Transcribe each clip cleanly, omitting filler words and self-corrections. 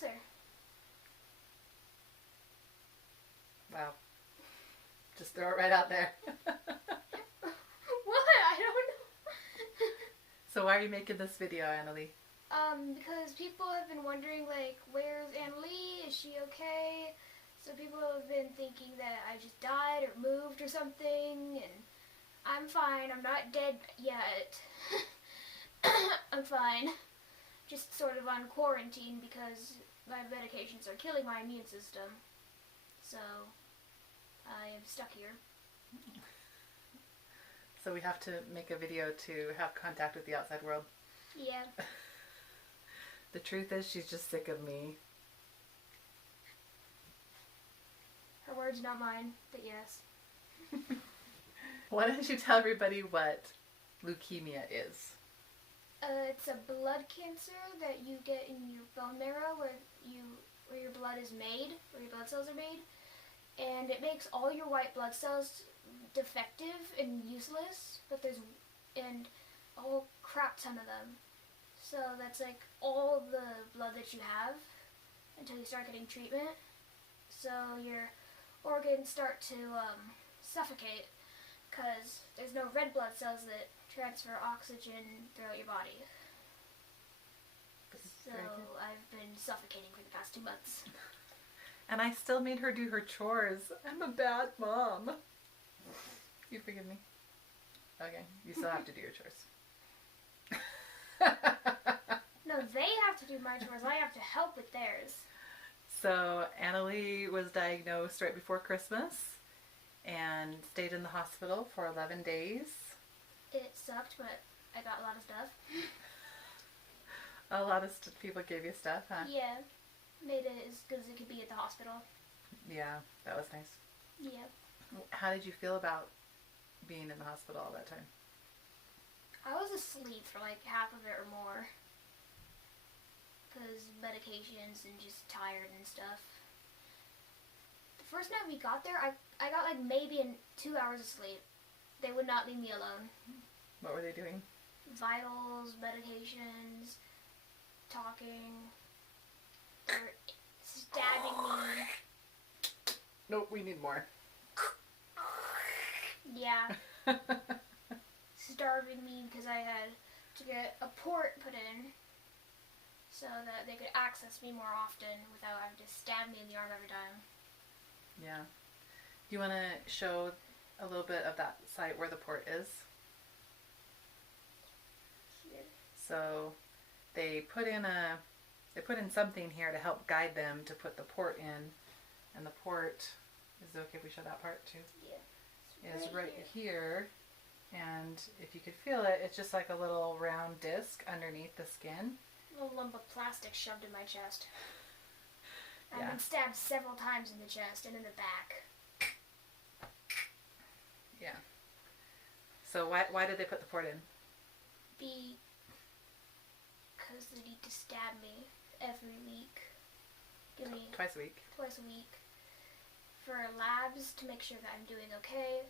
cancer. Wow. Just throw it right out there. What? I don't know. So why are you making this video, Annalee? Because people have been wondering, like, where's Annalee? Is she okay? So people have been thinking that I just died or moved or something, and I'm fine. I'm not dead yet. I'm fine. Just sort of on quarantine because my medications are killing my immune system. So I am stuck here. So we have to make a video to have contact with the outside world. Yeah. The truth is, she's just sick of me. Her words, not mine, but yes. Why don't you tell everybody what leukemia is? It's a blood cancer that you get in your bone marrow where your blood is made, where your blood cells are made, and it makes all your white blood cells defective and useless, but there's a whole crap ton of them. So that's like all the blood that you have until you start getting treatment. So your organs start to suffocate because there's no red blood cells that transfer oxygen throughout your body. So I've been suffocating for the past 2 months. And I still made her do her chores. I'm a bad mom. You forgive me? Okay, you still have to do your chores. No, they have to do my chores. I have to help with theirs. So Annalee was diagnosed right before Christmas and stayed in the hospital for 11 days. It sucked, but I got a lot of stuff. A lot of people gave you stuff, huh? Yeah. Made it as good as it could be at the hospital. Yeah, that was nice. Yeah. How did you feel about being in the hospital all that time? I was asleep for like half of it or more. Because medications and just tired and stuff. The first night we got there, I got like maybe 2 hours of sleep. They would not leave me alone. What were they doing? Vitals, medications, talking. They were stabbing me. Nope, we need more. Yeah. Starving me because I had to get a port put in so that they could access me more often without having to stab me in the arm every time. Yeah. Do you want to show a little bit of that site where the port is? Here. So they put in something here to help guide them to put the port in, and the port is okay if we show that part too. Yeah. Is right here, and if you could feel it, it's just like a little round disc underneath the skin. A little lump of plastic shoved in my chest. Yeah. I've been stabbed several times in the chest and in the back. Yeah. So why did they put the port in? Because they need to stab me every week. Give me Twice a week. Twice a week. For labs to make sure that I'm doing okay.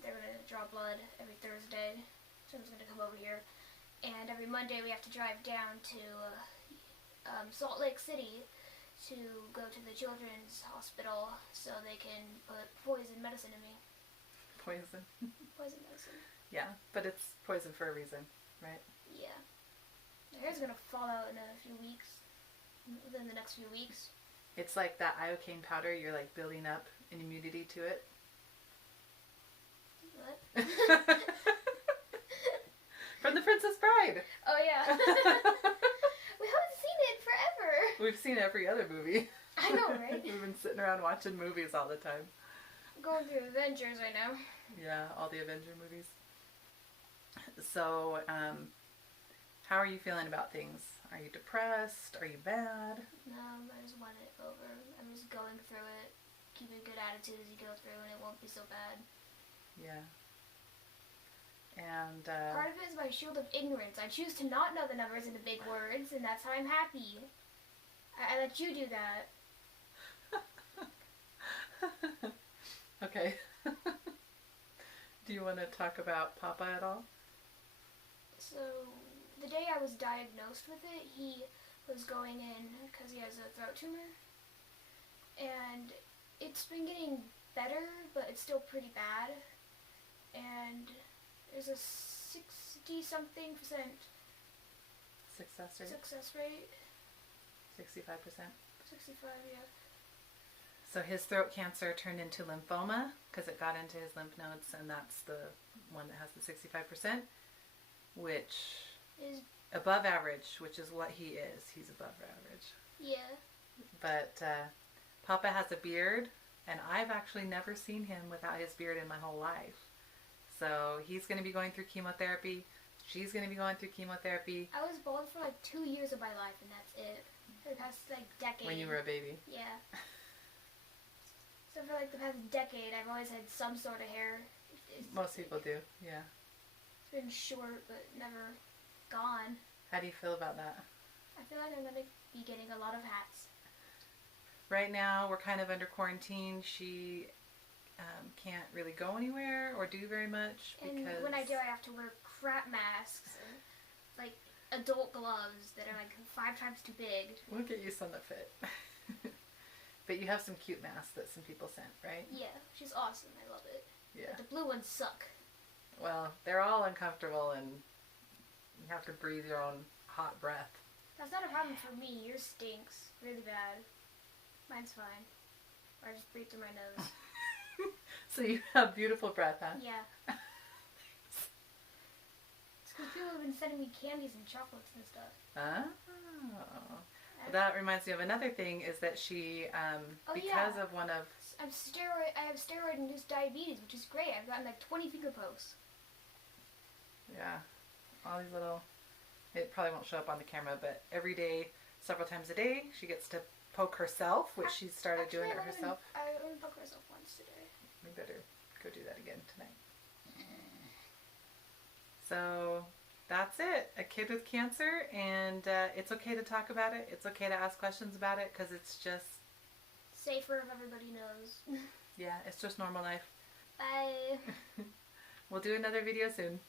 They're going to draw blood every Thursday. Someone's going to come over here. And every Monday we have to drive down to Salt Lake City to go to the children's hospital so they can put poison medicine in me. Poison. Poison medicine. Yeah, but it's poison for a reason, right? Yeah. My hair's going to fall out in a few weeks. Within the next few weeks. It's like that iocane powder, you're like building up an immunity to it. What? From The Princess Bride. Oh, yeah. We haven't seen it forever. We've seen every other movie. I know, right? We've been sitting around watching movies all the time. Going through Avengers right now. Yeah, all the Avenger movies. So, how are you feeling about things? Are you depressed? Are you bad? No, I just want it over. I'm just going through it. Keep a good attitude as you go through and it won't be so bad. Yeah. And part of it is my shield of ignorance. I choose to not know the numbers and the big words, and that's how I'm happy. I let you do that. Okay. Do you want to talk about Papa at all? So, the day I was diagnosed with it, he was going in because he has a throat tumor. And it's been getting better, but it's still pretty bad. And there's a 60-something% Success rate? success rate. 65%. 65, yeah. So his throat cancer turned into lymphoma because it got into his lymph nodes, and that's the one that has the 65%, which Is above average, which is what he is. He's above average. yeah. But Papa has a beard, and I've actually never seen him without his beard in my whole life. So he's going to be going through chemotherapy. She's going to be going through chemotherapy. I was bald for like 2 years of my life, and that's it. For the past like decade. When you were a baby. Yeah. So for like the past decade, I've always had some sort of hair. Most people do, yeah. It's been short, but never gone. How do you feel about that? I feel like I'm going to be getting a lot of hats. Right now, we're kind of under quarantine. She can't really go anywhere or do very much because... And when I do, I have to wear crap masks and like adult gloves that are like 5 times too big. We'll get you some that fit. But you have some cute masks that some people sent, right? Yeah, she's awesome. I love it. Yeah. But the blue ones suck. Well, they're all uncomfortable and you have to breathe your own hot breath. That's not a problem for me. Yours stinks really bad. Mine's fine. Or I just breathe through my nose. So you have beautiful breath, huh? Yeah. It's because people have been sending me candies and chocolates and stuff. Oh. That reminds me of another thing is that she, because of one of... I have steroid-induced diabetes, which is great. I've gotten like 20 finger pokes. Yeah. All these little... It probably won't show up on the camera, but every day, several times a day, she gets to poke herself, which she started doing it herself. I only poked myself once today. We better go do that again tonight. So... That's it. A kid with cancer, and it's okay to talk about it. It's okay to ask questions about it because it's just... Safer if everybody knows. Yeah, it's just normal life. Bye. We'll do another video soon.